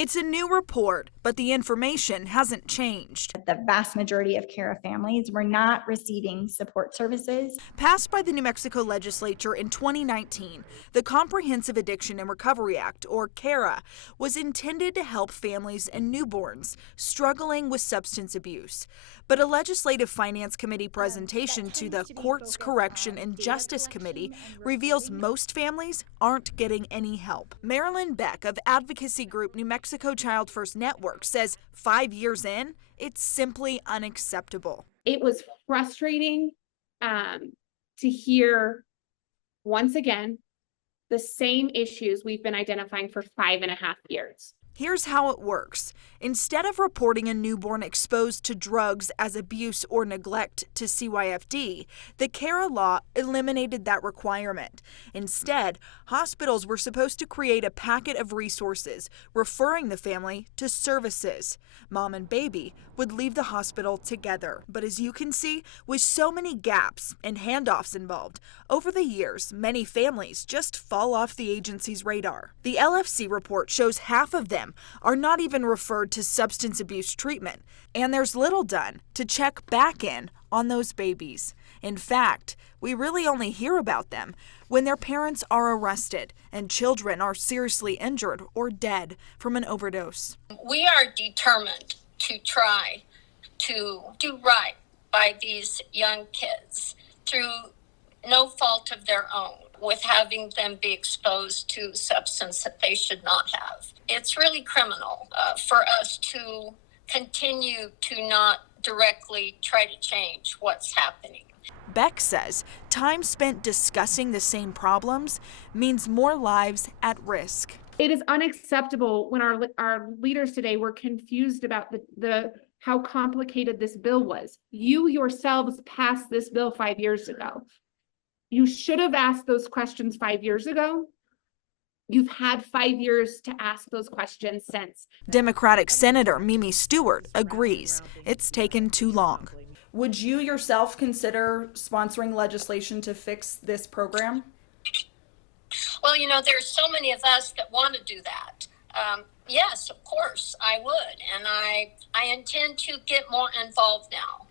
It's a new report, but the information hasn't changed. The vast majority of CARA families were not receiving support services. Passed by the New Mexico legislature in 2019, the Comprehensive Addiction and Recovery Act, or CARA, was intended to help families and newborns struggling with substance abuse. But a Legislative Finance Committee presentation to the Courts, Correction, and Justice Committee reveals most families aren't getting any help. Marilyn Beck of advocacy group New Mexico Child First Network says 5 years in, it's simply unacceptable. It was frustrating to hear, once again, the same issues we've been identifying for 5.5 years. Here's how it works. Instead of reporting a newborn exposed to drugs as abuse or neglect to CYFD, the CARA law eliminated that requirement. Instead, hospitals were supposed to create a packet of resources referring the family to services. Mom and baby would leave the hospital together. But as you can see, with so many gaps and handoffs involved, over the years, many families just fall off the agency's radar. The LFC report shows half of them are not even referred to substance abuse treatment, and there's little done to check back in on those babies. In fact, we really only hear about them when their parents are arrested and children are seriously injured or dead from an overdose. We are determined to try to do right by these young kids through no fault of their own, with having them be exposed to substance that they should not have. It's really criminal for us to continue to not directly try to change what's happening. Beck says time spent discussing the same problems means more lives at risk. It is unacceptable when our leaders today were confused about the how complicated this bill was. You yourselves passed this bill 5 years ago. You should have asked those questions 5 years ago. You've had 5 years to ask those questions since. Democratic Senator Mimi Stewart agrees it's taken too long. Would you yourself consider sponsoring legislation to fix this program? Well, there's so many of us that want to do that. Yes, of course, I would. And I intend to get more involved now.